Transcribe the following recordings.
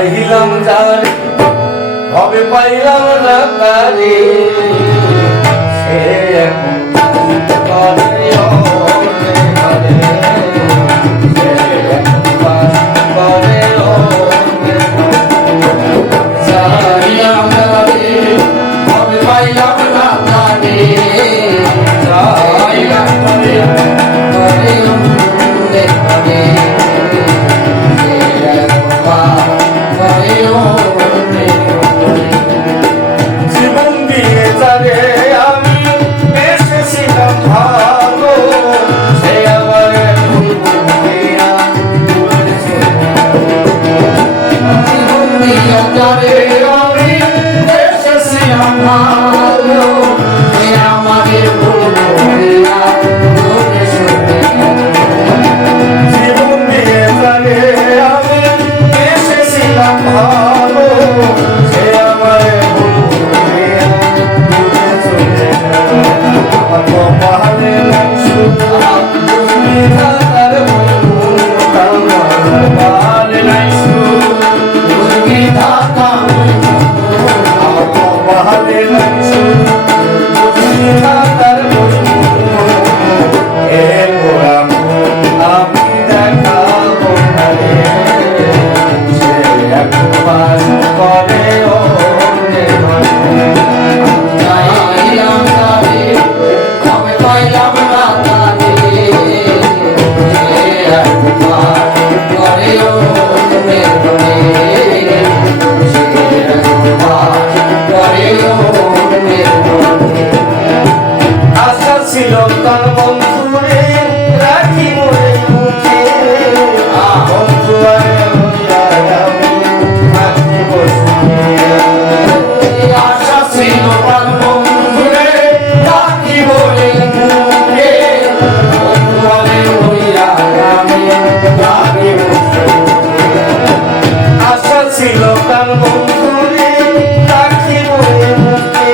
চাইলাম জানি হবে পাইলাম না তারে সে এখন করে ওরে ঘরে সে এখন করে ওরে চাইলাম জানি হবে পাইলাম না তারে চাইলাম জানি হবে ওরে ঘরে জীবন দিয়ে তারে আমি এসেছিলাম ভালো সে আমার ভুল বুঝিয়া বলেছে জীবন দিয়ে তারে আমি এসেছিলাম ভালো সে আমাকে ভুল বুঝিয়া বলেছে জীবন দিয়ে তারে আমি এসেছিলাম ভালো সে আমার ভুল বুঝিয়া বলেছে আমার কপালে তুমি তার ভুল আমার কপালে নাই তুমি দাতা আমার কপালে নাই তুমি তার ভুল এ গোলাম আমি দেখাবো না রে সে একবার করে ওরে ঘরে চাইলাম তারে হবে পাইলাম না তারে একবার করে ওরে ঘরে একবার করে ওরে ঘরে আশা ছিল তার বন্ধুরে রাখি মোরে মুখে বন্ধু আরে হইয়া আমি থাকি বসে আশা ছিল তার বন্ধুরে রাখিব রে মুখে বন্ধুরে হইয়া আমি রাখিব আশা ছিল তার বন্ধুরে রাখি মোরে মুখে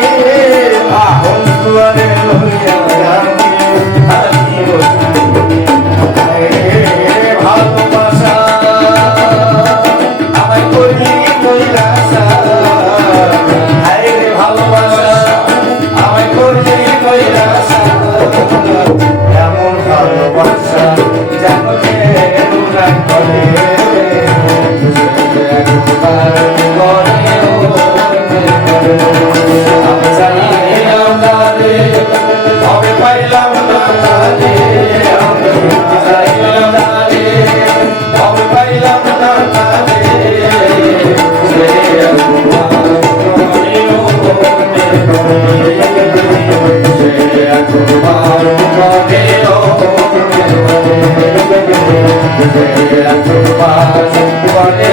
বন্ধু আরে হইয়া আমি থাকি বসে ভালোবাসা আমায় করি কৈলাসা আরে ভালোবাসা আমায় করি কৈলাসা এমন ভালোবাসা যেন কেউ না করে একবার করে আমি চাইলাম তারে হবে পাইলাম না তারে আমি চাইলাম তারে হবে পাইলাম না তারে সে একবার করে সে একবার করে সে একবার করে